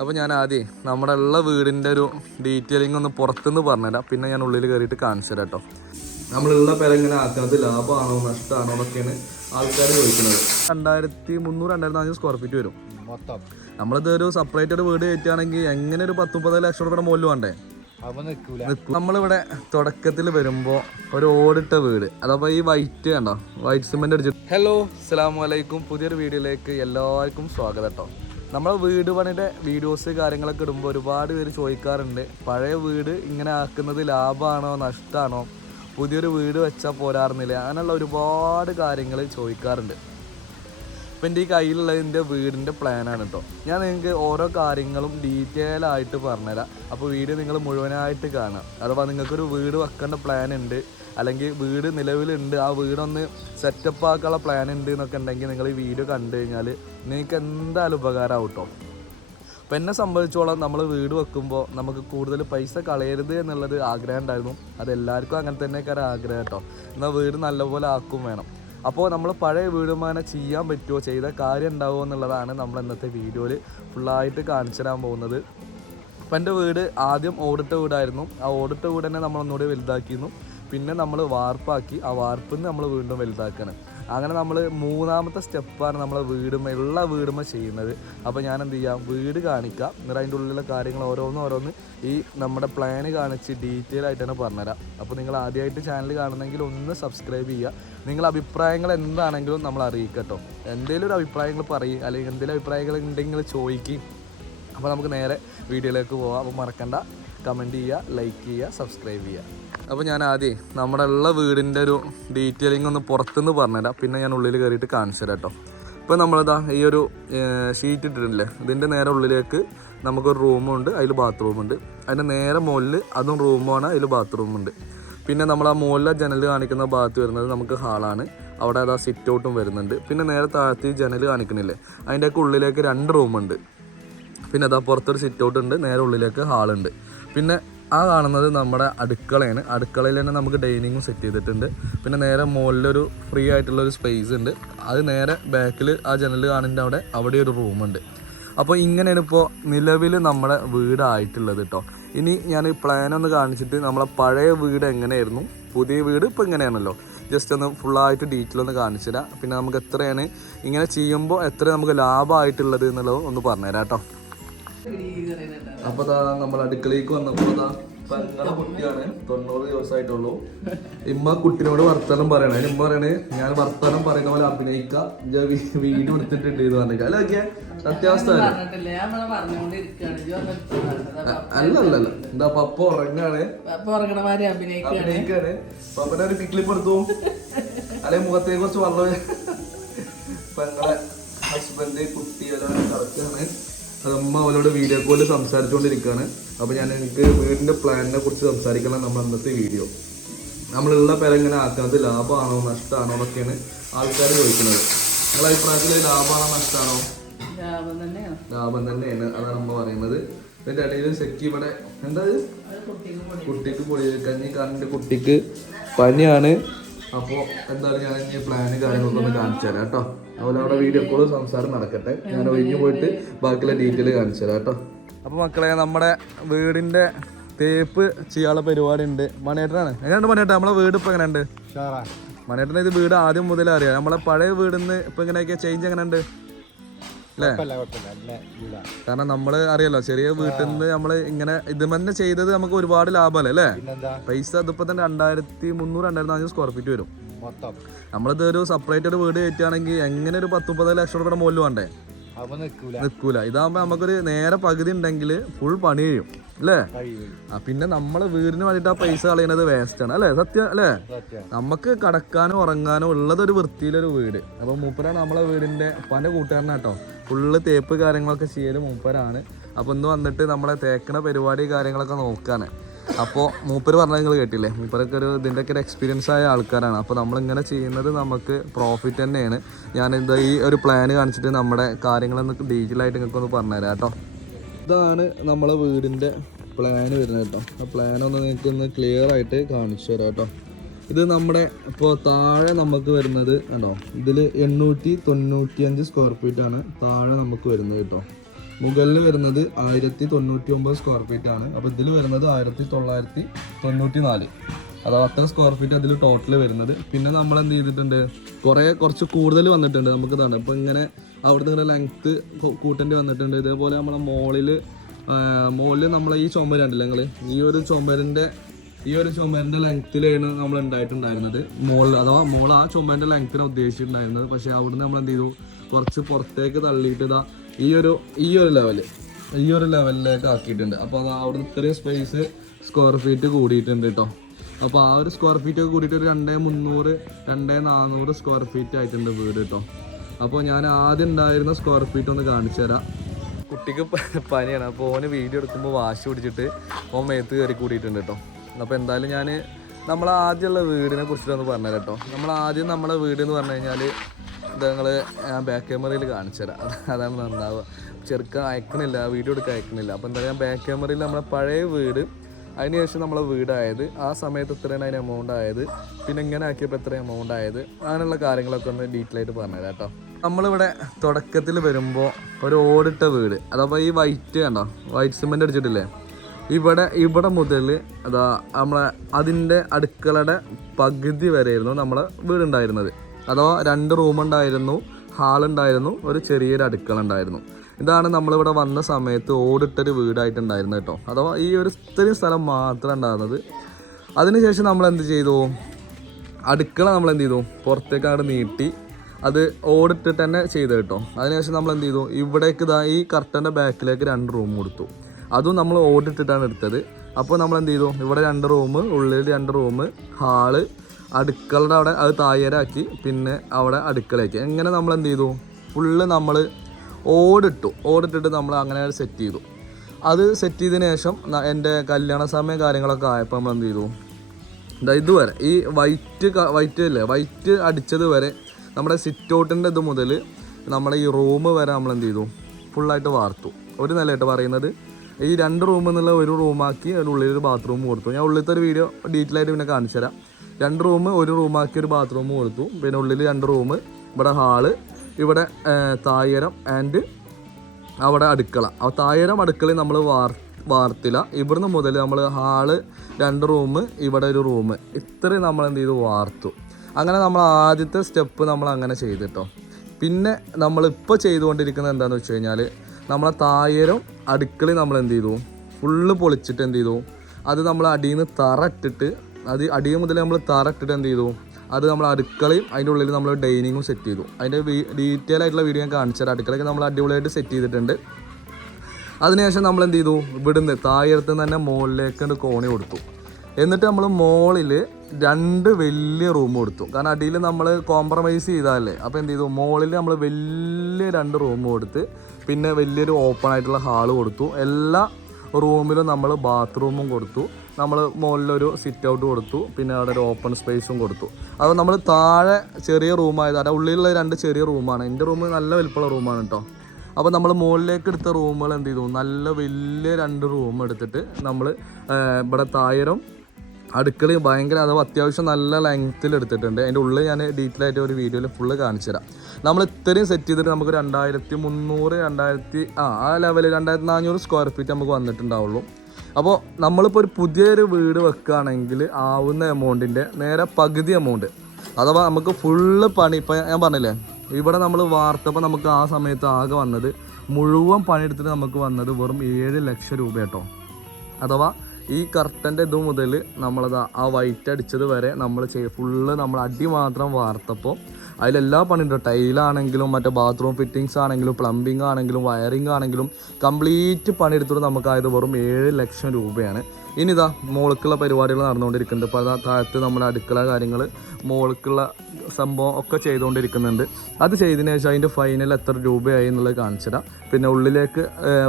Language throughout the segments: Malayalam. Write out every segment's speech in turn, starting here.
അപ്പോൾ ഞാൻ ആദ്യം നമ്മുടെ ഉള്ള വീടിന്റെ ഒരു ഡീറ്റെയിലിംഗ് ഒന്ന് പുറത്തുനിന്ന് പറഞ്ഞുതരാം. പിന്നെ ഞാൻ ഉള്ളിൽ കയറിയിട്ട് കാണിച്ചു തരാം കേട്ടോ നമ്മളുള്ള പേര ഇങ്ങനെ ആക്കുന്നത് ലാഭമാണോ നഷ്ടമാണോ എന്നൊക്കെയാണ് ആൾക്കാർ ചോദിക്കുന്നത്. രണ്ടായിരത്തി മുന്നൂറ് രണ്ടായിരത്തി നാനൂറ് സ്ക്വയർ ഫീറ്റ് വരും. മൊത്തം. നമ്മളിത് ഒരു സെപ്പറേറ്റ് ഒരു വീട് കയറ്റുകയാണെങ്കിൽ എങ്ങനെ ഒരു പത്ത് മുപ്പത് ലക്ഷം രൂപയുടെ മുകളിൽ വേണ്ടേ. നമ്മളിവിടെ തുടക്കത്തിൽ വരുമ്പോൾ ഒരു ഓടിട്ട വീട്. അതപ്പോൾ ഈ വൈറ്റ് കണ്ടോ? വൈറ്റ് സിമെന്റ് അടിച്ചിട്ട് ഹലോ അസ്സാം വലൈക്കും പുതിയൊരു വീഡിയോയിലേക്ക് എല്ലാവർക്കും സ്വാഗതം കേട്ടോ. നമ്മൾ വീട് പണിയുടെ വീഡിയോസ് കാര്യങ്ങളൊക്കെ ഇടുമ്പോൾ ഒരുപാട് പേര് ചോദിക്കാറുണ്ട് പഴയ വീട് ഇങ്ങനെ ആക്കുന്നത് ലാഭമാണോ നഷ്ടമാണോ പുതിയൊരു വീട് വെച്ചാൽ പോരാറുന്നില്ല. അങ്ങനെയുള്ള ഒരുപാട് കാര്യങ്ങൾ ചോദിക്കാറുണ്ട്. ഇപ്പം എന്റെ ഈ കയ്യിലുള്ളത് എന്റെ വീടിന്റെ പ്ലാനാണ് കേട്ടോ ഞാൻ നിങ്ങൾക്ക് ഓരോ കാര്യങ്ങളും ഡീറ്റെയിൽ ആയിട്ട് പറഞ്ഞുതരാം. അപ്പോൾ വീഡിയോ നിങ്ങൾ മുഴുവനായിട്ട് കാണാം അഥവാ നിങ്ങൾക്കൊരു വീട് വെക്കേണ്ട പ്ലാൻ ഉണ്ട് അല്ലെങ്കിൽ വീട് നിലവിലുണ്ട് ആ വീടൊന്ന് സെറ്റപ്പ് ആക്കാനുള്ള പ്ലാൻ ഉണ്ട് എന്നൊക്കെ ഉണ്ടെങ്കിൽ നിങ്ങൾ ഈ വീഡിയോ കണ്ടു കഴിഞ്ഞാൽ നിങ്ങൾക്ക് എന്തായാലും ഉപകാരമാവും കേട്ടോ അപ്പം എന്നെ സംബന്ധിച്ചോളം നമ്മൾ വീട് വെക്കുമ്പോൾ നമുക്ക് കൂടുതൽ പൈസ കളയരുത് എന്നുള്ളത് ആഗ്രഹം ഉണ്ടായിരുന്നു. അത് എല്ലാവർക്കും അങ്ങനെ തന്നെ ആഗ്രഹം കേട്ടോ എന്നാൽ വീട് നല്ലപോലെ ആക്കും വേണം. അപ്പോൾ നമ്മൾ പഴയ വീടുമാനെ ചെയ്യാൻ പറ്റുമോ? ചെയ്ത കാര്യം ഉണ്ടാവുമോ എന്നുള്ളതാണ് നമ്മൾ ഇന്നത്തെ വീഡിയോയിൽ ഫുള്ളായിട്ട് കാണിച്ചു തരാൻ പോകുന്നത്. അപ്പം എന്റെ വീട് ആദ്യം ഓടിട്ട വീടായിരുന്നു. ആ ഓടിട്ട വീട് തന്നെ നമ്മൾ ഒന്നുകൂടി വലുതാക്കിയിരുന്നു. പിന്നെ നമ്മൾ വാർപ്പാക്കി ആ വാർപ്പിൽ നിന്ന് നമ്മൾ വീണ്ടും വലുതാക്കാണ് അങ്ങനെ നമ്മൾ മൂന്നാമത്തെ സ്റ്റെപ്പാണ് നമ്മളെ വീടുമ ഉള്ള വീടുമ ചെയ്യുന്നത്. അപ്പോൾ ഞാൻ എന്ത് ചെയ്യാം? വീട് കാണിക്കാം. എന്നിട്ട് അതിന്റെ ഉള്ളിലുള്ള കാര്യങ്ങൾ ഓരോന്ന് ഓരോന്ന് ഈ നമ്മുടെ പ്ലാന് കാണിച്ച് ഡീറ്റെയിൽ ആയിട്ട് തന്നെ പറഞ്ഞുതരാം. അപ്പോൾ നിങ്ങൾ ആദ്യമായിട്ട് ചാനൽ കാണുന്നെങ്കിൽ ഒന്ന് സബ്സ്ക്രൈബ് ചെയ്യുക. നിങ്ങളുടെ അഭിപ്രായങ്ങൾ എന്താണെങ്കിലും നമ്മൾ അറിയിക്കട്ടോ. എന്തെങ്കിലും ഒരു അഭിപ്രായങ്ങൾ പറയും അല്ലെങ്കിൽ എന്തെങ്കിലും അഭിപ്രായങ്ങൾ ഉണ്ടെങ്കിൽ ചോദിക്കും. അപ്പോൾ നമുക്ക് നേരെ വീഡിയോയിലേക്ക് പോവാം. അപ്പോൾ മറക്കണ്ട. കമന്റ് ചെയ്യുക ലൈക്ക് ചെയ്യുക സബ്സ്ക്രൈബ് ചെയ്യുക. അപ്പോൾ ഞാൻ ആദ്യം നമ്മുടെ ഉള്ള വീടിന്റെ ഒരു ഡീറ്റെയിലിംഗ് ഒന്ന് പുറത്തുനിന്ന് പറഞ്ഞുതരാം. പിന്നെ ഞാൻ ഉള്ളിൽ കയറിയിട്ട് കാണിച്ചു തരാം കേട്ടോ ഇപ്പോൾ നമ്മളിതാ ഈ ഒരു ഷീറ്റ് ഇട്ടിട്ടില്ലേ? ഇതിന്റെ നേരെ ഉള്ളിലേക്ക് നമുക്കൊരു റൂമുണ്ട് അതിൽ ബാത്റൂമുണ്ട് അതിന്റെ നേരെ മുകളിൽ അതും റൂമാണ് അതിൽ ബാത്റൂമുണ്ട് പിന്നെ നമ്മൾ ആ മുകളിലെ ജനൽ കാണിക്കുന്ന ഭാഗത്ത് വരുന്നത് നമുക്ക് ഹാളാണ് അവിടെ അതാ സിറ്റ് ഔട്ടും വരുന്നുണ്ട്. പിന്നെ നേരെ താഴത്ത് ജനൽ കാണിക്കണില്ലേ അതിന്റെയൊക്കെ ഉള്ളിലേക്ക് രണ്ട് റൂമുണ്ട് പിന്നെ അതാ പുറത്തൊരു സിറ്റ് ഔട്ട് ഉണ്ട് നേരെ ഉള്ളിലേക്ക് ഹാളുണ്ട് പിന്നെ ആ കാണുന്നത് നമ്മുടെ അടുക്കളയാണ്. അടുക്കളയിൽ തന്നെ നമുക്ക് ഡൈനിങ്ങും സെറ്റ് ചെയ്തിട്ടുണ്ട്. പിന്നെ നേരെ മുകളിലൊരു ഫ്രീ ആയിട്ടുള്ള ഒരു സ്പേസ് ഉണ്ട്. അത് നേരെ ബാക്കിൽ ആ ജനൽ കാണുന്നതിന്റെ അവിടെ അവിടെ ഒരു റൂമുണ്ട് അപ്പോൾ ഇങ്ങനെയാണ് ഇപ്പോൾ നിലവിൽ നമ്മുടെ വീടായിട്ടുള്ളത് കേട്ടോ ഇനി ഞാൻ പ്ലാൻ ഒന്ന് കാണിച്ചിട്ട് നമ്മളെ പഴയ വീട് എങ്ങനെയായിരുന്നു? പുതിയ വീട് ഇപ്പോൾ ഇങ്ങനെയാണല്ലോ. ജസ്റ്റ് ഒന്ന് ഫുള്ളായിട്ട് ഡീറ്റെയിൽ ഒന്ന് കാണിച്ചു തരാം. പിന്നെ നമുക്ക് എത്രയാണ് ഇങ്ങനെ ചെയ്യുമ്പോൾ എത്ര നമുക്ക് ലാഭമായിട്ടുള്ളത് എന്നുള്ളത് ഒന്ന് പറഞ്ഞുതരാം കേട്ടോ അപ്പൊ ദാ നമ്മൾ അടുക്കളയിലേക്ക് വന്നപ്പോ ദാ പെങ്ങളെ കുട്ടിയാണ്. തൊണ്ണൂറ് ദിവസമായിട്ടുള്ളൂ ഇമ്മ കുട്ടിനോട് വർത്തമാനം പറയണേ. ഇമ്മ പറയണേ ഞാൻ വർത്തമാനം പറയുന്ന പോലെ അഭിനയിക്കാം. വീട് എടുത്തിട്ടുണ്ട് എന്ന് പറഞ്ഞിട്ട്. അല്ല ഓക്കെ സത്യാവസ്ഥ അല്ലേ? എന്താ പപ്പ. ഉറങ്ങാണ്. അഭിനയിക്കാണ് പപ്പനെ ഒരു പിക്ലിപ്പ് എടുത്തു. അല്ലെ മുഖത്തെ കുറച്ച് വെള്ളം പെങ്ങളെ ഹസ്ബൻഡ് കുട്ടി എല്ലാം കറക്റ്റാണ് അതമ്മ അവരോട് വീഡിയോ കോളിൽ സംസാരിച്ചുകൊണ്ടിരിക്കുകയാണ് അപ്പോൾ ഞാൻ എനിക്ക് വീടിന്റെ പ്ലാനിനെ കുറിച്ച് സംസാരിക്കണം നമ്മൾ അന്നത്തെ വീഡിയോ നമ്മളുള്ള പേരെ ഇങ്ങനെ ആക്കുന്നത് ലാഭമാണോ നഷ്ടമാണോ എന്നൊക്കെയാണ് ആൾക്കാർ ചോദിക്കുന്നത്. നിങ്ങളുടെ അഭിപ്രായത്തിൽ ലാഭമാണോ നഷ്ടമാണോ ലാഭം തന്നെയാണ്. അതാണ് അമ്മ പറയുന്നത്. ഇതിന്റെ ഇടയിൽ സെക്കി ഇവിടെ എന്താ കുട്ടിക്ക് പൊടി കഞ്ഞി കാണിന്റെ കുട്ടിക്ക് പനിയാണ്. അപ്പോൾ എന്തായാലും ഞാൻ പ്ലാന് കാര്യങ്ങളൊക്കെ ഒന്ന് കാണിച്ചു തരാം കേട്ടോ. അതുപോലെ അവിടെ വീഡിയോ കോൾ സംസാരം നടക്കട്ടെ. ഞാൻ ഒഴിഞ്ഞു പോയിട്ട് ബാക്കിയുള്ള ഡീറ്റെയിൽ കാണിച്ചു തരാം കേട്ടോ. അപ്പോൾ മക്കളെ നമ്മുടെ വീടിന്റെ തേപ്പ് ചെയ്യാനുള്ള പരിപാടി ഉണ്ട് മണിയേട്ടനാണ്. എങ്ങനെയുണ്ട് മണിയേട്ടൻ നമ്മളെ വീട് ഇപ്പൊ എങ്ങനെയുണ്ട്? ഷാറാ മണിയേട്ടൻ ഇത് വീട് ആദ്യം മുതലേ അറിയാം. നമ്മളെ പഴയ വീടിന്ന് ഇപ്പം ഇങ്ങനെയൊക്കെ ചേഞ്ച് എങ്ങനെയുണ്ട്? കാരണം നമ്മൾ അറിയാലോ ചെറിയ വീട്ടിൽ നിന്ന് നമ്മൾ ഇങ്ങനെ ഇത് തന്നെ ചെയ്തത് നമുക്ക് ഒരുപാട് ലാഭമല്ലേ അല്ലേ? പൈസ ഇതിപ്പോ തന്നെ രണ്ടായിരത്തി മുന്നൂറ് രണ്ടായിരത്തി നാനൂറ് സ്ക്വയർ ഫീറ്റ് വരും. നമ്മളിത് ഒരു സെപ്പറേറ്റ് ഒരു വീട് കയറ്റുകയാണെങ്കിൽ എങ്ങനെ ഒരു പത്ത് മുപ്പത് ലക്ഷം രൂപയുടെ മുകളിൽ വേണ്ടേ? നിക്കൂല നിൽക്കൂല. ഇതാകുമ്പോൾ നമുക്കൊരു നേരെ പകുതി ഉണ്ടെങ്കിൽ ഫുൾ പണി കഴിയും. അല്ലേ? പിന്നെ നമ്മളെ വീടിന് വേണ്ടിട്ട് ആ പൈസ കളയുന്നത് വേസ്റ്റ് ആണ്. അല്ലേ? സത്യം അല്ലേ? നമുക്ക് കടക്കാനോ ഉറങ്ങാനോ ഒരു വൃത്തിയിലൊരു വീട്. അപ്പൊ മൂപ്പരാണ് നമ്മളെ വീടിന്റെ പല കൂട്ടുകാരനാട്ടോ ഫുള്ള് തേപ്പ് കാര്യങ്ങളൊക്കെ ചെയ്യൽ മൂപ്പരാണ്. അപ്പൊ ഇന്ന് വന്നിട്ട് നമ്മളെ തേക്കണ പരിപാടി കാര്യങ്ങളൊക്കെ നോക്കാണ്. അപ്പോൾ മൂപ്പര് പറഞ്ഞത് നിങ്ങൾ കേട്ടില്ലേ? മൂപ്പരൊക്കെ ഒരു ഇതിന്റെയൊക്കെ ഒരു എക്സ്പീരിയൻസ് ആയ ആൾക്കാരാണ്. അപ്പോൾ നമ്മളിങ്ങനെ ചെയ്യുന്നത് നമുക്ക് പ്രോഫിറ്റ് തന്നെയാണ്. ഞാൻ എന്താ ഈ ഒരു പ്ലാൻ കാണിച്ചിട്ട് നമ്മുടെ കാര്യങ്ങളൊന്ന് ഡീറ്റെയിൽ ആയിട്ട് നിങ്ങൾക്ക് ഒന്ന് പറഞ്ഞുതരാം കേട്ടോ. ഇതാണ് നമ്മളെ വീടിന്റെ പ്ലാൻ വരുന്നത് കേട്ടോ. ആ പ്ലാൻ ഒന്ന് നിങ്ങൾക്ക് ഒന്ന് ക്ലിയർ ആയിട്ട് കാണിച്ചു തരാം കേട്ടോ. ഇത് നമ്മുടെ ഇപ്പോൾ താഴെ നമുക്ക് വരുന്നത് കണ്ടോ? ഇതിൽ എണ്ണൂറ്റി തൊണ്ണൂറ്റി അഞ്ച് സ്ക്വയർ ഫീറ്റാണ് താഴെ നമുക്ക് വരുന്നത് കേട്ടോ. മുകളിൽ വരുന്നത് ആയിരത്തി തൊണ്ണൂറ്റി ഒമ്പത് സ്ക്വയർ ഫീറ്റ് ആണ്. അപ്പോൾ ഇതിൽ വരുന്നത് ആയിരത്തി തൊള്ളായിരത്തി തൊണ്ണൂറ്റി നാല് അഥവാ അത്ര സ്ക്വയർ ഫീറ്റ് അതിൽ ടോട്ടൽ വരുന്നത്. പിന്നെ നമ്മൾ എന്ത് ചെയ്തിട്ടുണ്ട്? കുറേ കുറച്ച് കൂടുതൽ വന്നിട്ടുണ്ട് നമുക്ക് ഇതാണ്. അപ്പോൾ ഇങ്ങനെ അവിടുന്ന് ഇങ്ങനെ ലെങ്ത്ത് കൂട്ടേണ്ടി വന്നിട്ടുണ്ട്. ഇതേപോലെ നമ്മളെ മോളിൽ മോളിൽ നമ്മളെ ഈ ചുമര് കണ്ടില്ല നിങ്ങൾ ഈ ഒരു ചുമരിന്റെ ഈ ഒരു ചുമരിന്റെ ലെങ്ത്തിലാണ് നമ്മൾ ഉണ്ടായിട്ടുണ്ടായിരുന്നത് മോൾ അഥവാ മോൾ ആ ചുമരിന്റെ ലെങ്ത്തിനാണ് ഉദ്ദേശിച്ചിട്ടുണ്ടായിരുന്നത്. പക്ഷേ അവിടുന്ന് നമ്മൾ എന്ത് ചെയ്തു? കുറച്ച് പുറത്തേക്ക് തള്ളിയിട്ട് ഇതാ ഈ ഒരു ഈ ഒരു ലെവൽ ഈ ഒരു ലെവലിലേക്ക് ആക്കിയിട്ടുണ്ട്. അപ്പോൾ അത് അവിടെ ഇത്രയും സ്പേസ് സ്ക്വയർ ഫീറ്റ് കൂടിയിട്ടുണ്ട് കേട്ടോ അപ്പോൾ ആ ഒരു സ്ക്വയർ ഫീറ്റ് ഒക്കെ കൂടിയിട്ട് ഒരു രണ്ടേ മുന്നൂറ് രണ്ടേ നാനൂറ് സ്ക്വയർ ഫീറ്റ് ആയിട്ടുണ്ട് വീട് കേട്ടോ അപ്പോൾ ഞാൻ ആദ്യം ഉണ്ടായിരുന്ന സ്ക്വയർ ഫീറ്റ് ഒന്ന് കാണിച്ചു തരാം. കുട്ടിക്ക് പനിയാണ്. അപ്പോൾ ഓന് വീഡിയോ എടുക്കുമ്പോൾ വാശി പിടിച്ചിട്ട് ഓൻ മേത്ത് കയറി കൂടിയിട്ടുണ്ട് കേട്ടോ അപ്പോൾ എന്തായാലും ഞാൻ നമ്മൾ ആദ്യമുള്ള വീടിനെ കുറിച്ചിട്ടൊന്ന് പറഞ്ഞു കേട്ടോ നമ്മൾ ആദ്യം നമ്മുടെ വീട് എന്ന് പറഞ്ഞു കഴിഞ്ഞാൽ ഇത് ഞങ്ങൾ ഞാൻ ബാക്ക് ക്യാമറയിൽ കാണിച്ചു തരാം. അത് അതാണ് നന്നാവുക. ചെറുക്കാൻ അയക്കണില്ല വീഡിയോ എടുക്കാൻ അയക്കണില്ല. അപ്പോൾ എന്താ പറയുക ബാക്ക് ക്യാമറയിൽ നമ്മളെ പഴയ വീട് അതിനുശേഷം നമ്മളെ വീടായത് ആ സമയത്ത് ഇത്രയാണ് അതിന് എമൗണ്ട് ആയത് പിന്നെ ഇങ്ങനെ ആക്കിയപ്പോൾ എത്ര എമൗണ്ട് ആയത് അങ്ങനെയുള്ള കാര്യങ്ങളൊക്കെ ഒന്ന് ഡീറ്റെയിൽ ആയിട്ട് പറഞ്ഞുതരാം കേട്ടോ. നമ്മളിവിടെ തുടക്കത്തിൽ വരുമ്പോൾ ഒരു ഓടിട്ട വീട്. അതപ്പോൾ ഈ വൈറ്റ് കണ്ടോ? വൈറ്റ് സിമെന്റ് അടിച്ചിട്ടില്ലേ? ഇവിടെ ഇവിടെ മുതൽ അതാ നമ്മളെ അതിന്റെ അടുക്കളയുടെ പകുതി വരെയായിരുന്നു നമ്മളെ വീടുണ്ടായിരുന്നത്. അഥവാ രണ്ട് റൂം ഉണ്ടായിരുന്നു ഹാൾ ഉണ്ടായിരുന്നു ഒരു ചെറിയൊരു അടുക്കള ഉണ്ടായിരുന്നു. ഇതാണ് നമ്മളിവിടെ വന്ന സമയത്ത് ഓടിട്ടൊരു വീടായിട്ടുണ്ടായിരുന്നത് കേട്ടോ. അഥവാ ഈ ഒരു ഇത്രയും സ്ഥലം മാത്രം ഉണ്ടായിരുന്നത്. അതിനുശേഷം നമ്മൾ എന്ത് ചെയ്തു? അടുക്കള നമ്മൾ എന്ത് ചെയ്തു? പുറത്തേക്ക് അങ്ങോട്ട് നീട്ടി അത് ഓടിട്ടിട്ട് തന്നെ ചെയ്തു കേട്ടോ. അതിനുശേഷം നമ്മൾ എന്ത് ചെയ്തു? ഇവിടേക്ക് ഇതാ ഈ കർട്ടന്റെ ബാക്കിലേക്ക് രണ്ട് റൂം കൊടുത്തു. അതും നമ്മൾ ഓടിട്ടിട്ടാണ് എടുത്തത്. അപ്പോൾ നമ്മൾ എന്ത് ചെയ്തു? ഇവിടെ രണ്ട് റൂം ഉള്ളിൽ രണ്ട് റൂം ഹാൾ അടുക്കളയുടെ അവിടെ അത് തായരാക്കി പിന്നെ അവിടെ അടുക്കളയാക്കി. എങ്ങനെ നമ്മൾ എന്ത് ചെയ്തു? ഫുള്ള് നമ്മൾ ഓടിട്ടു. ഓടിട്ടിട്ട് നമ്മൾ അങ്ങനെ സെറ്റ് ചെയ്തു. അത് സെറ്റ് ചെയ്തതിന് ശേഷം എന്റെ കല്യാണ സമയം കാര്യങ്ങളൊക്കെ ആയപ്പോൾ നമ്മൾ എന്ത് ചെയ്തു? ഇതുവരെ ഈ വൈറ്റ് വൈറ്റ് അല്ലേ? വൈറ്റ് അടിച്ചത് വരെ നമ്മുടെ സിറ്റ് ഔട്ടിന്റെ ഇത് മുതൽ നമ്മുടെ ഈ റൂം വരെ നമ്മൾ എന്ത് ചെയ്തു? ഫുള്ളായിട്ട് വാർത്തു. ഒരു നിലയായിട്ട് പറയുന്നത് ഈ രണ്ട് റൂം എന്നുള്ള ഒരു റൂമാക്കി അതിന്റെ ഉള്ളിൽ ഒരു ബാത്റൂം കൊടുത്തു. ഞാൻ ഉള്ളിലത്തെ ഒരു വീഡിയോ ഡീറ്റെയിൽ ആയിട്ട് പിന്നെ കാണിച്ചു തരാം. രണ്ട് റൂം ഒരു റൂമാക്കി ഒരു ബാത്റൂം കൊടുത്തു. പിന്നെ ഉള്ളിൽ രണ്ട് റൂം ഇവിടെ ഹാൾ ഇവിടെ തായരം ആൻഡ് അവിടെ അടുക്കള. ആ തായരം അടുക്കളയിൽ നമ്മൾ വാർ വാർത്തില്ല. ഇവിടുന്ന് മുതൽ നമ്മൾ ഹാൾ രണ്ട് റൂം ഇവിടെ ഒരു റൂം ഇത്രയും നമ്മൾ എന്ത് ചെയ്തു? വാർത്തു. അങ്ങനെ നമ്മൾ ആദ്യത്തെ സ്റ്റെപ്പ് നമ്മൾ അങ്ങനെ ചെയ്തിട്ടോ. പിന്നെ നമ്മളിപ്പോൾ ചെയ്തുകൊണ്ടിരിക്കുന്നത് എന്താണെന്ന് വെച്ച് കഴിഞ്ഞാൽ നമ്മളെ തായരം അടുക്കളയിൽ നമ്മൾ എന്ത് ചെയ്തു? ഫുള്ള് പൊളിച്ചിട്ട് എന്ത് ചെയ്തു? അത് നമ്മൾ അടിയിൽ നിന്ന് തറ ഇട്ടിട്ട് അത് അടിയിൽ മുതൽ നമ്മൾ തറ എന്ത് ചെയ്തു? അത് നമ്മൾ അടുക്കളയും അതിന്റെ ഉള്ളിൽ നമ്മൾ ഡൈനിങ്ങും സെറ്റ് ചെയ്തു. അതിന്റെ ഡീറ്റെയിൽ ആയിട്ടുള്ള വീഡിയോ ഞാൻ കാണിച്ചത് അടുക്കളയൊക്കെ നമ്മൾ അടിപൊളിയായിട്ട് സെറ്റ് ചെയ്തിട്ടുണ്ട്. അതിനുശേഷം നമ്മൾ എന്ത് ചെയ്തു? ഇവിടുന്ന് താഴത്ത് തന്നെ മുകളിലേക്ക് കോണി കൊടുത്തു. എന്നിട്ട് നമ്മൾ മോളിൽ രണ്ട് വലിയ റൂം കൊടുത്തു. കാരണം അടിയിൽ നമ്മൾ കോംപ്രമൈസ് ചെയ്താലേ അപ്പോൾ എന്ത് ചെയ്തു? മോളിൽ നമ്മൾ വലിയ രണ്ട് റൂം കൊടുത്ത് പിന്നെ വലിയൊരു ഓപ്പൺ ആയിട്ടുള്ള ഹാൾ കൊടുത്തു. എല്ലാ റൂമിലും നമ്മൾ ബാത്റൂമും കൊടുത്തു. നമ്മൾ മുകളിലൊരു സിറ്റ് ഔട്ട് കൊടുത്തു. പിന്നെ അവിടെ ഒരു ഓപ്പൺ സ്പേസും കൊടുത്തു. അപ്പോൾ നമ്മൾ താഴെ ചെറിയ റൂമായത് അവിടെ ഉള്ളിലുള്ള രണ്ട് ചെറിയ റൂമാണ് എന്റെ റൂം നല്ല വലിപ്പമുള്ള റൂമാണ് കേട്ടോ അപ്പോൾ നമ്മൾ മുകളിലേക്ക് എടുത്ത റൂമുകൾ എന്ത് ചെയ്തു? നല്ല വലിയ രണ്ട് റൂം എടുത്തിട്ട് നമ്മൾ ഇവിടെ തായരം അടുക്കളയും ഭയങ്കര അഥവാ അത്യാവശ്യം നല്ല ലെങ്ത്തിൽ എടുത്തിട്ടുണ്ട്. അതിന്റെ ഉള്ളിൽ ഞാൻ ഡീറ്റെയിൽ ആയിട്ട് ഒരു വീഡിയോയിൽ ഫുള്ള് കാണിച്ചു തരാം. നമ്മൾ ഇത്രയും സെറ്റ് ചെയ്തിട്ട് നമുക്ക് രണ്ടായിരത്തി മുന്നൂറ് രണ്ടായിരത്തി ആ ആ ലെവലിൽ രണ്ടായിരത്തി നാനൂറ് സ്ക്വയർ ഫീറ്റ് നമുക്ക് വന്നിട്ടുണ്ടാവുള്ളൂ. അപ്പോൾ നമ്മളിപ്പോൾ ഒരു പുതിയൊരു വീട് വെക്കുകയാണെങ്കിൽ ആവുന്ന എമൗണ്ടിന്റെ നേരെ പകുതി എമൗണ്ട്. അഥവാ നമുക്ക് ഫുള്ള് പണി ഇപ്പം ഞാൻ പറഞ്ഞില്ലേ ഇവിടെ നമ്മൾ വാർത്തപ്പോൾ നമുക്ക് ആ സമയത്ത് ആകെ വന്നത് മുഴുവൻ പണിയെടുത്തിട്ട് നമുക്ക് വന്നത് വെറും ഏഴ് ലക്ഷം രൂപ കേട്ടോ അഥവാ ഈ കർട്ടന്റെ ഇത് മുതൽ നമ്മളത് ആ വൈറ്റ് അടിച്ചത് വരെ നമ്മൾ ചെയ്ത് ഫുള്ള് നമ്മൾ അടി മാത്രം വാർത്തപ്പോൾ അതിലെല്ലാ പണിയുണ്ട്. ടൈലാണെങ്കിലും മറ്റേ ബാത്റൂം ഫിറ്റിങ്സ് ആണെങ്കിലും പ്ലംബിംഗ് ആണെങ്കിലും വയറിംഗ് ആണെങ്കിലും കംപ്ലീറ്റ് പണിയെടുത്തിട്ട് നമുക്കായത് വെറും ഏഴ് ലക്ഷം രൂപയാണ്. ഇനി ഇതാ മോൾക്കുള്ള പരിപാടികൾ നടന്നുകൊണ്ടിരിക്കുന്നുണ്ട്. ഇപ്പോൾ താഴത്ത് നമ്മുടെ അടുക്കള കാര്യങ്ങൾ മോൾക്കുള്ള സംഭവം ഒക്കെ ചെയ്തുകൊണ്ടിരിക്കുന്നുണ്ട്. അത് ചെയ്തതിന് ശേഷം അതിന്റെ ഫൈനൽ എത്ര രൂപയായി എന്നുള്ളത് കാണിച്ചു തരാം. പിന്നെ ഉള്ളിലേക്ക്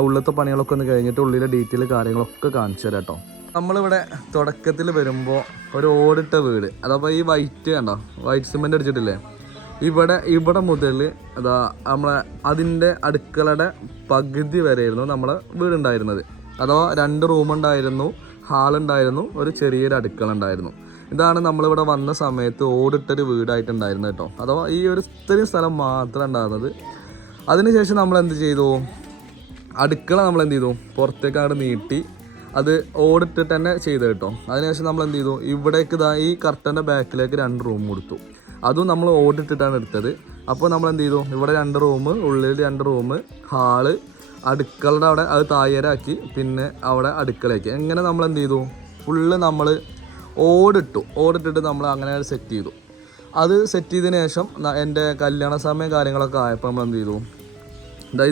ഉള്ളത്തെ പണികളൊക്കെ ഒന്ന് കഴിഞ്ഞിട്ട് ഉള്ളിലെ ഡീറ്റെയിൽ കാര്യങ്ങളൊക്കെ കാണിച്ചു തരാം കേട്ടോ. നമ്മളിവിടെ തുടക്കത്തിൽ വരുമ്പോൾ ഒരു ഓടിട്ട വീട്. അതപ്പോൾ ഈ വൈറ്റ് കണ്ടോ? വൈറ്റ് സിമെന്റ് അടിച്ചിട്ടില്ലേ? ഇവിടെ ഇവിടെ മുതൽ അതാ നമ്മളെ അതിന്റെ അടുക്കളയുടെ പകുതി വരെയായിരുന്നു നമ്മളെ വീടുണ്ടായിരുന്നത്. അഥവാ രണ്ട് റൂമുണ്ടായിരുന്നു ഹാളുണ്ടായിരുന്നു ഒരു ചെറിയൊരു അടുക്കള ഉണ്ടായിരുന്നു. ഇതാണ് നമ്മളിവിടെ വന്ന സമയത്ത് ഓടിട്ടൊരു വീടായിട്ടുണ്ടായിരുന്നത് കേട്ടോ. അഥവാ ഈ ഒരു ഇത്രയും സ്ഥലം മാത്രം ഉണ്ടായിരുന്നത്. അതിനുശേഷം നമ്മൾ എന്ത് ചെയ്തു? അടുക്കള നമ്മൾ എന്ത് ചെയ്തു? പുറത്തേക്ക് അങ്ങോട്ട് നീട്ടി അത് ഓടിട്ടിട്ട് തന്നെ ചെയ്തു കേട്ടോ. അതിനുശേഷം നമ്മൾ എന്ത് ചെയ്തു? ഇവിടേക്ക് ഈ കർട്ടന്റെ ബാക്കിലേക്ക് രണ്ട് റൂം കൊടുത്തു. അതും നമ്മൾ ഓടിട്ടിട്ടാണ് എടുത്തത്. അപ്പോൾ നമ്മൾ എന്ത് ചെയ്തു? ഇവിടെ രണ്ട് റൂം ഉള്ളിൽ രണ്ട് റൂം ഹാൾ അടുക്കളയുടെ അവിടെ അത് തായരാക്കി പിന്നെ അവിടെ അടുക്കളയാക്കി. എങ്ങനെ നമ്മൾ എന്ത് ചെയ്തു? ഫുള്ള് നമ്മൾ ഓടിട്ടു. ഓടിട്ടിട്ട് നമ്മൾ അങ്ങനെ സെറ്റ് ചെയ്തു. അത് സെറ്റ് ചെയ്തതിന് ശേഷം എന്റെ കല്യാണ സമയം കാര്യങ്ങളൊക്കെ ആയപ്പോൾ നമ്മൾ എന്ത് ചെയ്തു?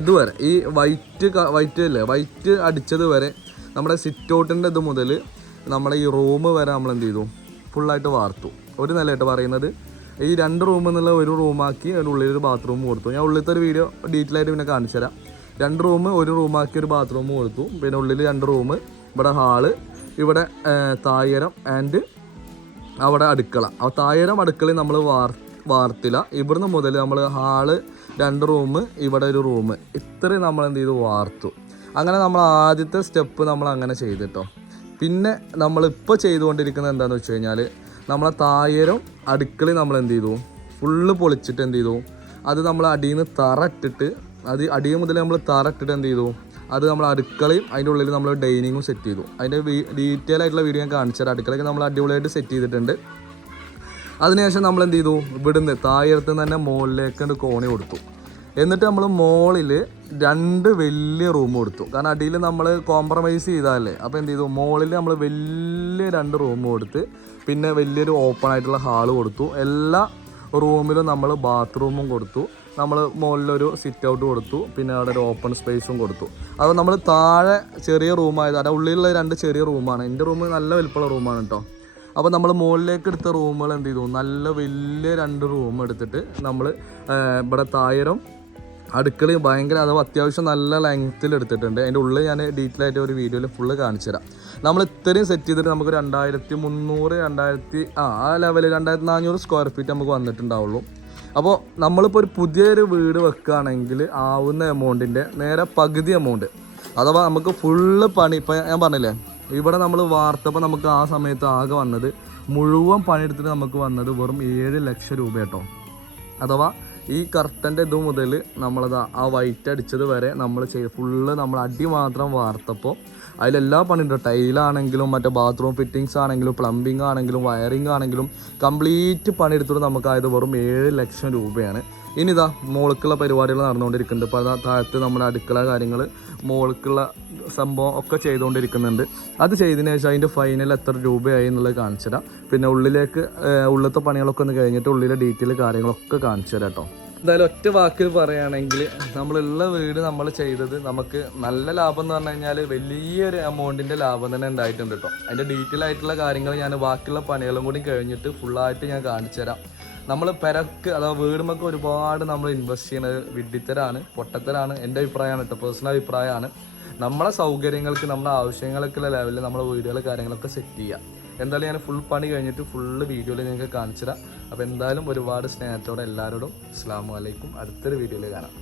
ഇതുവരെ ഈ വൈറ്റ് വൈറ്റ് അല്ലേ? വൈറ്റ് അടിച്ചത് വരെ നമ്മുടെ സിറ്റ് ഔട്ടിന്റെ ഇത് മുതൽ നമ്മുടെ ഈ റൂം വരെ നമ്മൾ എന്ത് ചെയ്തു? ഫുള്ളായിട്ട് വാർത്തു. ഒരു നിലയായിട്ട് പറയുന്നത് ഈ രണ്ട് റൂമിൽ നിന്നുള്ള ഒരു റൂമാക്കി അതിന്റെ ഉള്ളിൽ ഒരു ബാത്റൂം കൊടുത്തു. ഞാൻ ഉള്ളിലത്തെ ഒരു വീഡിയോ ഡീറ്റെയിൽ ആയിട്ട് പിന്നെ കാണിച്ചു തരാം. രണ്ട് റൂം ഒരു റൂമാക്കി ഒരു ബാത്റൂം കൊടുത്തു. പിന്നെ ഉള്ളിൽ രണ്ട് റൂം ഇവിടെ ഹാൾ ഇവിടെ തായരം ആൻഡ് അവിടെ അടുക്കള. ആ തായരം അടുക്കളയിൽ നമ്മൾ വാർ വാർത്തില്ല. ഇവിടുന്ന് മുതൽ നമ്മൾ ഹാൾ രണ്ട് റൂം ഇവിടെ ഒരു റൂം ഇത്രയും നമ്മൾ എന്ത് ചെയ്തു? വാർത്തു. അങ്ങനെ നമ്മൾ ആദ്യത്തെ സ്റ്റെപ്പ് നമ്മൾ അങ്ങനെ ചെയ്തിട്ടോ പിന്നെ നമ്മളിപ്പോൾ ചെയ്തുകൊണ്ടിരിക്കുന്നത് എന്താണെന്ന് വെച്ച് കഴിഞ്ഞാൽ നമ്മളെ തായരം അടുക്കളയിൽ നമ്മൾ എന്ത് ചെയ്തു ഫുള്ള് പൊളിച്ചിട്ട് എന്ത് ചെയ്തു അത് നമ്മൾ അടിയിൽ നിന്ന് തറ ഇട്ടിട്ട് അത് അടിയിൽ മുതൽ നമ്മൾ തറ ഇട്ടിട്ട് എന്ത് ചെയ്തു അത് നമ്മൾ അടുക്കളയും അതിന്റെ ഉള്ളിൽ നമ്മൾ ഡൈനിങ്ങും സെറ്റ് ചെയ്തു. അതിന്റെ ഡീറ്റെയിൽ ആയിട്ടുള്ള വീഡിയോ ഞാൻ കാണിച്ചത് അടുക്കളയൊക്കെ നമ്മൾ അടിപൊളിയായിട്ട് സെറ്റ് ചെയ്തിട്ടുണ്ട്. അതിനുശേഷം നമ്മൾ എന്ത് ചെയ്തു ഇവിടുന്ന് താഴത്ത് തന്നെ മുകളിലേക്ക് കോണി കൊടുത്തു. എന്നിട്ട് നമ്മൾ മോളിൽ രണ്ട് വലിയ റൂം കൊടുത്തു. കാരണം അടിയിൽ നമ്മൾ കോംപ്രമൈസ് ചെയ്താലേ അപ്പോൾ എന്ത് ചെയ്തു മോളിൽ നമ്മൾ വലിയ രണ്ട് റൂം കൊടുത്ത് പിന്നെ വലിയൊരു ഓപ്പൺ ആയിട്ടുള്ള ഹാൾ കൊടുത്തു. എല്ലാ റൂമിലും നമ്മൾ ബാത്റൂമും കൊടുത്തു. നമ്മൾ മുകളിലൊരു സിറ്റ് ഔട്ട് കൊടുത്തു. പിന്നെ അവിടെ ഒരു ഓപ്പൺ സ്പേസും കൊടുത്തു. അപ്പോൾ നമ്മൾ താഴെ ചെറിയ റൂമായത് അവിടെ ഉള്ളിലുള്ള രണ്ട് ചെറിയ റൂമാണ് എന്റെ റൂം നല്ല വലിപ്പമുള്ള റൂമാണ് കേട്ടോ അപ്പോൾ നമ്മൾ മുകളിലേക്ക് എടുത്ത റൂമുകൾ എന്ത് ചെയ്തു? നല്ല വലിയ രണ്ട് റൂം എടുത്തിട്ട് നമ്മൾ ഇവിടെ തായരം അടുക്കളയും ഭയങ്കര അഥവാ അത്യാവശ്യം നല്ല ലെങ്ത്തിൽ എടുത്തിട്ടുണ്ട്. അതിന്റെ ഉള്ളിൽ ഞാൻ ഡീറ്റെയിൽ ആയിട്ട് ഒരു വീഡിയോയിൽ ഫുള്ള് കാണിച്ചു തരാം നമ്മൾ ഇത്രയും സെറ്റ് ചെയ്തിട്ട് നമുക്ക് രണ്ടായിരത്തി മുന്നൂറ് രണ്ടായിരത്തി ആ ആ ലെവലിൽ രണ്ടായിരത്തി നാനൂറ് സ്ക്വയർ ഫീറ്റ് നമുക്ക് വന്നിട്ടുണ്ടാവുള്ളൂ. അപ്പോൾ നമ്മളിപ്പോൾ ഒരു പുതിയൊരു വീട് വെക്കുകയാണെങ്കിൽ ആവുന്ന എമൗണ്ടിന്റെ നേരെ പകുതി എമൗണ്ട് അഥവാ നമുക്ക് ഫുള്ള് പണി ഇപ്പം ഞാൻ പറഞ്ഞില്ലേ ഇവിടെ നമ്മൾ വാർത്തപ്പോൾ നമുക്ക് ആ സമയത്ത് ആകെ വന്നത് മുഴുവൻ പണിയെടുത്തിട്ട് നമുക്ക് വന്നത് വെറും ഏഴ് ലക്ഷം രൂപ കേട്ടോ അഥവാ ഈ കർട്ടന്റെ ഇത് മുതൽ നമ്മളത് ആ വൈറ്റ് അടിച്ചത് വരെ നമ്മൾ ചെയ്ത് ഫുള്ള് നമ്മൾ അടി മാത്രം വാർത്തപ്പോൾ അതിലെല്ലാ പണിയുണ്ട് ടൈലാണെങ്കിലും മറ്റേ ബാത്റൂം ഫിറ്റിങ്സ് ആണെങ്കിലും പ്ലംബിംഗ് ആണെങ്കിലും വയറിംഗ് ആണെങ്കിലും കംപ്ലീറ്റ് പണിയെടുത്തിട്ട് നമുക്കായത് വെറും ഏഴ് ലക്ഷം രൂപയാണ്. ഇനി ഇതാ മോൾക്കുള്ള പരിപാടികൾ നടന്നുകൊണ്ടിരിക്കുന്നുണ്ട്. ഇപ്പോൾ താഴത്ത് നമ്മുടെ അടുക്കള കാര്യങ്ങൾ മോൾക്കുള്ള സംഭവം ഒക്കെ ചെയ്തുകൊണ്ടിരിക്കുന്നുണ്ട്. അത് ചെയ്തതിന് ശേഷം അതിന്റെ ഫൈനൽ എത്ര രൂപയായി എന്നുള്ളത് കാണിച്ചു തരാം പിന്നെ ഉള്ളിലേക്ക് ഉള്ളത്തെ പണികളൊക്കെ ഒന്ന് കഴിഞ്ഞിട്ട് ഉള്ളിലെ ഡീറ്റെയിൽ കാര്യങ്ങളൊക്കെ കാണിച്ചു തരാം കേട്ടോ. എന്തായാലും ഒറ്റ വാക്കിൽ പറയുകയാണെങ്കിൽ നമ്മളുള്ള വീട് നമ്മൾ ചെയ്തത് നമുക്ക് നല്ല ലാഭം എന്ന് പറഞ്ഞു കഴിഞ്ഞാൽ വലിയൊരു എമൗണ്ടിന്റെ ലാഭം തന്നെ ഉണ്ടായിട്ടുണ്ട് കേട്ടോ. അതിന്റെ ഡീറ്റെയിൽ ആയിട്ടുള്ള കാര്യങ്ങൾ ഞാൻ ബാക്കിയുള്ള പണികളും കൂടി കഴിഞ്ഞിട്ട് ഫുള്ളായിട്ട് ഞാൻ കാണിച്ചു തരാം. നമ്മൾ പെരക്ക് അഥവാ വീടുമൊക്കെ ഒരുപാട് നമ്മൾ ഇൻവെസ്റ്റ് ചെയ്യുന്നത് വിഡ്ഢിത്തരാണ് പൊട്ടത്തരാണ്. എന്റെ അഭിപ്രായമാണ് കേട്ടോ പേഴ്സണൽ അഭിപ്രായമാണ്. നമ്മളെ സൗകര്യങ്ങൾക്ക് നമ്മുടെ ആവശ്യങ്ങൾക്കുള്ള ലെവലിൽ നമ്മളെ വീടുകൾ കാര്യങ്ങളൊക്കെ സെറ്റ് ചെയ്യുക. എന്തായാലും ഞാൻ ഫുൾ പണി കഴിഞ്ഞിട്ട് ഫുള്ള് വീഡിയോയിൽ നിങ്ങൾക്ക് കാണിച്ചു തരാം അപ്പോൾ എന്തായാലും ഒരുപാട് സ്നേഹത്തോടെ എല്ലാവരോടും അസ്സാം വലൈക്കും അടുത്തൊരു വീഡിയോയിൽ കാണാം.